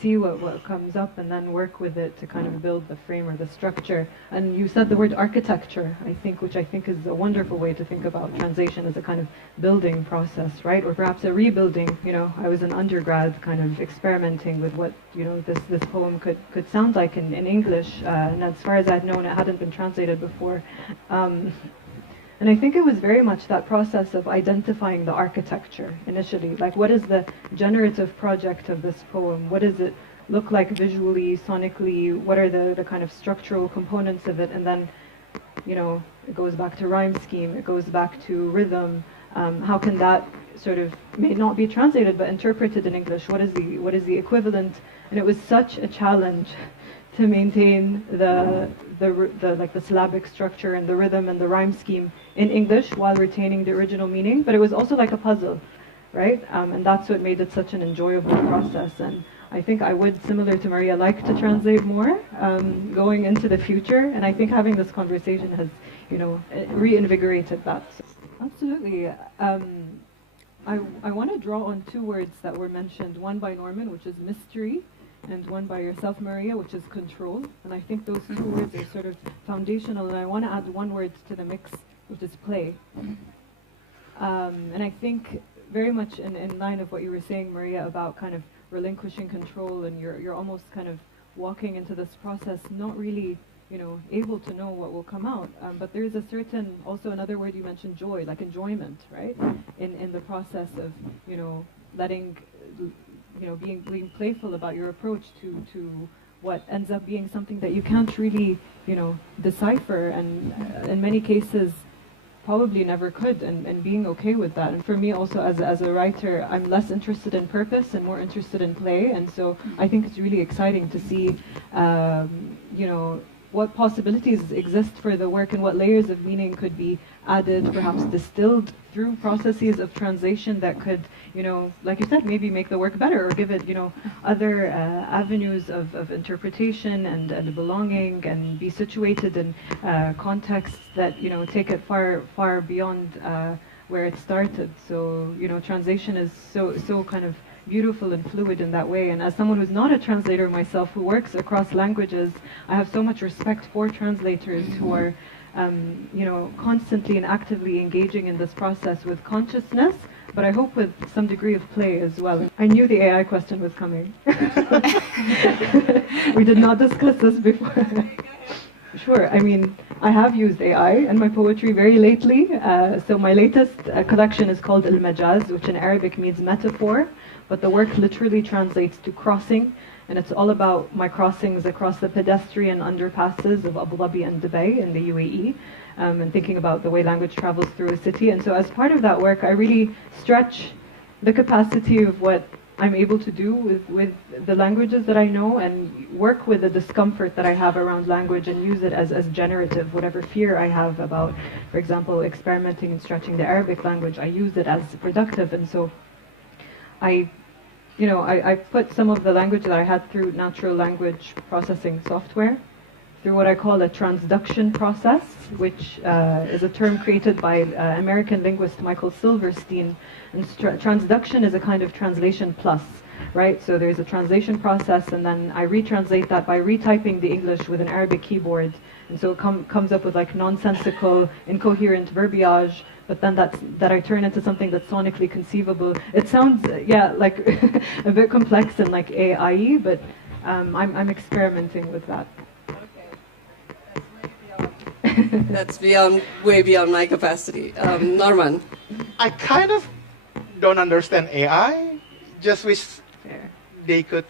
see what comes up and then work with it to kind of build the frame or the structure. And you said the word architecture, I think, which I think is a wonderful way to think about translation as a kind of building process, right? Or perhaps a rebuilding. You know, I was an undergrad kind of experimenting with what, you know, this poem could sound like in English. And as far as I'd known, it hadn't been translated before. And I think it was very much that process of identifying the architecture initially. Like, what is the generative project of this poem? What does it look like visually, sonically? What are the kind of structural components of it? And then, you know, it goes back to rhyme scheme, it goes back to rhythm. How can that sort of, may not be translated, but interpreted in English? What is the equivalent? And it was such a challenge to maintain the syllabic structure and the rhythm and the rhyme scheme in English while retaining the original meaning. But it was also like a puzzle, right? And that's what made it such an enjoyable process. And I think I would, similar to Maria, like to translate more going into the future. And I think having this conversation has, you know, reinvigorated that. Absolutely. I want to draw on two words that were mentioned, one by Norman, which is mystery, and one by yourself, Maria, which is control. And I think those two words are sort of foundational, and I want to add one word to the mix, which is play. And I think very much in line of what you were saying, Maria, about kind of relinquishing control, and you're almost kind of walking into this process not really, you know, able to know what will come out. But there is a certain, also another word you mentioned, joy, like enjoyment, right? In the process of, you know, letting, you know, being playful about your approach to what ends up being something that you can't really, you know, decipher, and in many cases probably never could, and being okay with that. And for me also as a writer, I'm less interested in purpose and more interested in play, and so I think it's really exciting to see, you know, what possibilities exist for the work and what layers of meaning could be added, perhaps distilled through processes of translation that could, you know, like you said, maybe make the work better or give it, you know, other avenues of interpretation and belonging, and be situated in contexts that, you know, take it far beyond where it started. So, you know, translation is so kind of beautiful and fluid in that way. And as someone who's not a translator myself, who works across languages, I have so much respect for translators who are, you know, constantly and actively engaging in this process with consciousness, but I hope with some degree of play as well. I knew the AI question was coming. We did not discuss this before. Sure, I mean, I have used AI in my poetry very lately. So my latest collection is called Al-Majaz, which in Arabic means metaphor, but the work literally translates to crossing, and it's all about my crossings across the pedestrian underpasses of Abu Dhabi and Dubai in the UAE, and thinking about the way language travels through a city. And so as part of that work, I really stretch the capacity of what I'm able to do with the languages that I know, and work with the discomfort that I have around language, and use it as generative. Whatever fear I have about, for example, experimenting and stretching the Arabic language, I use it as productive. And so I put some of the language that I had through natural language processing software through what I call a transduction process, which is a term created by American linguist Michael Silverstein. And transduction is a kind of translation plus, right? So there's a translation process, and then I retranslate that by retyping the English with an Arabic keyboard. And so it comes up with like nonsensical, incoherent verbiage, but then that I turn into something that's sonically conceivable. It sounds, yeah, like a bit complex and like AI, but I'm experimenting with that. That's way beyond my capacity. Norman. I kind of don't understand AI. Just wish they could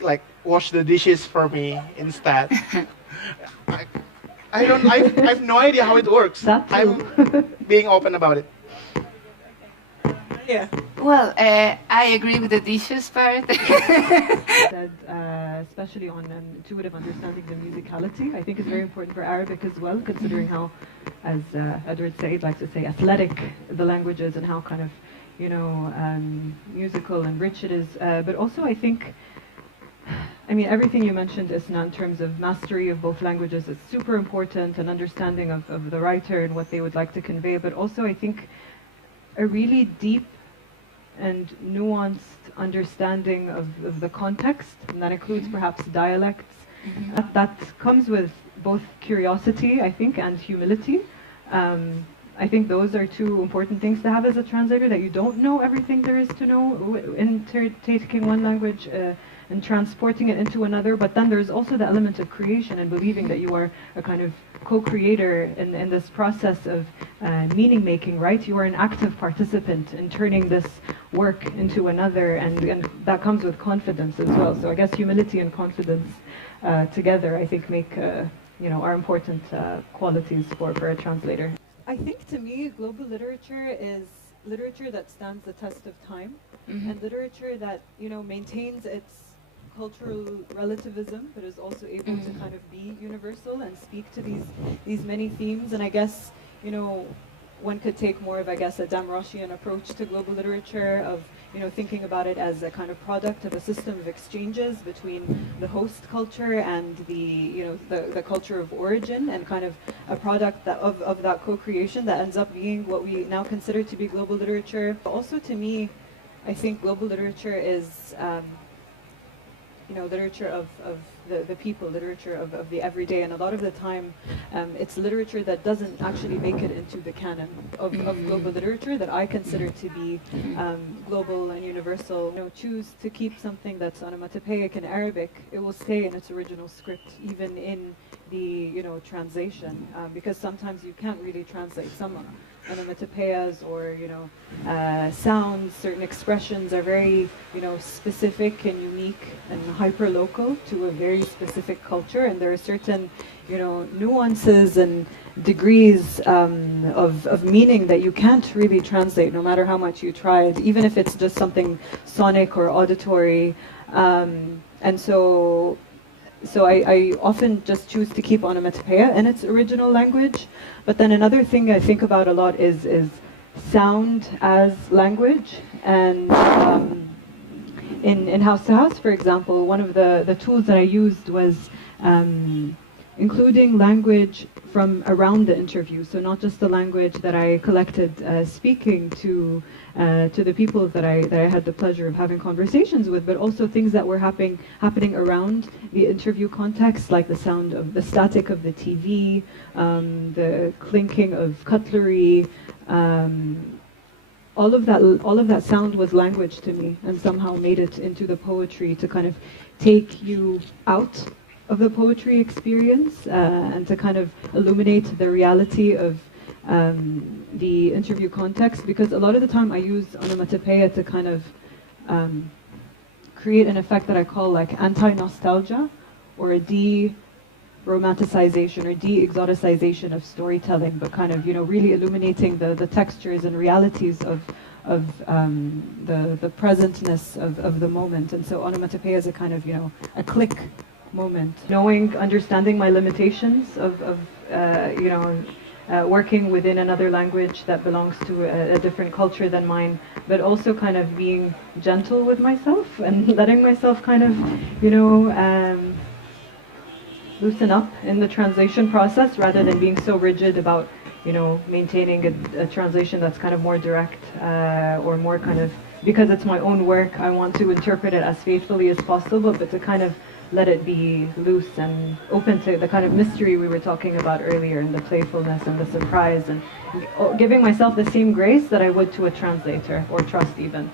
like wash the dishes for me instead. I have no idea how it works. I'm being open about it. Yeah. Well, I agree with the dishes part. Said, especially on intuitive understanding the musicality, I think is very important for Arabic as well, considering how, as Edward Said likes to say, athletic the language is, and how kind of, you know, musical and rich it is. But also I think, I mean, everything you mentioned, Isna, in terms of mastery of both languages is super important, and understanding of the writer and what they would like to convey. But also I think a really deep and nuanced understanding of the context, and that includes perhaps dialects. That comes with both curiosity, I think, and humility. I think those are two important things to have as a translator, that you don't know everything there is to know in taking one language and transporting it into another, but then there's also the element of creation and believing that you are a kind of co-creator in this process of meaning making, right? You are an active participant in turning this work into another, and that comes with confidence as well. So I guess humility and confidence together, I think, make are important qualities for a translator. I think to me, global literature is literature that stands the test of time, and literature that maintains its cultural relativism, but is also able to kind of be universal and speak to these many themes. And I guess one could take more of, I guess, a Damroshian approach to global literature of thinking about it as a kind of product of a system of exchanges between the host culture and the culture of origin, and kind of a product of that co-creation that ends up being what we now consider to be global literature. But also, to me, I think global literature is literature of the people, literature of the everyday, and a lot of the time it's literature that doesn't actually make it into the canon of global literature that I consider to be global and universal. Choose to keep something that's onomatopoeic in Arabic, it will stay in its original script, even in the translation, because sometimes you can't really translate some onomatopoeias or sounds. Certain expressions are very specific and unique and hyper local to a very specific culture, and there are certain nuances and degrees of meaning that you can't really translate, no matter how much you tried, even if it's just something sonic or auditory. And so I often just choose to keep onomatopoeia in its original language. But then another thing I think about a lot is sound as language. And in House to House, for example, one of the tools that I used was including language from around the interview. So not just the language that I collected speaking to the people that I had the pleasure of having conversations with, but also things that were happening around the interview context, like the sound of the static of the TV, the clinking of cutlery. All of that sound was language to me, and somehow made it into the poetry to kind of take you out of the poetry experience and to kind of illuminate the reality of the interview context, because a lot of the time I use onomatopoeia to kind of create an effect that I call like anti-nostalgia, or a de-romanticization or de-exoticization of storytelling, but kind of really illuminating the textures and realities of the presentness of the moment. And so onomatopoeia is a kind of a click moment, understanding my limitations of working within another language that belongs to a different culture than mine, but also kind of being gentle with myself and letting myself kind of loosen up in the translation process, rather than being so rigid about maintaining a translation that's kind of more direct or more kind of, because it's my own work, I want to interpret it as faithfully as possible, but to kind of let it be loose and open to the kind of mystery we were talking about earlier, and the playfulness and the surprise, and giving myself the same grace that I would to a translator, or trust even.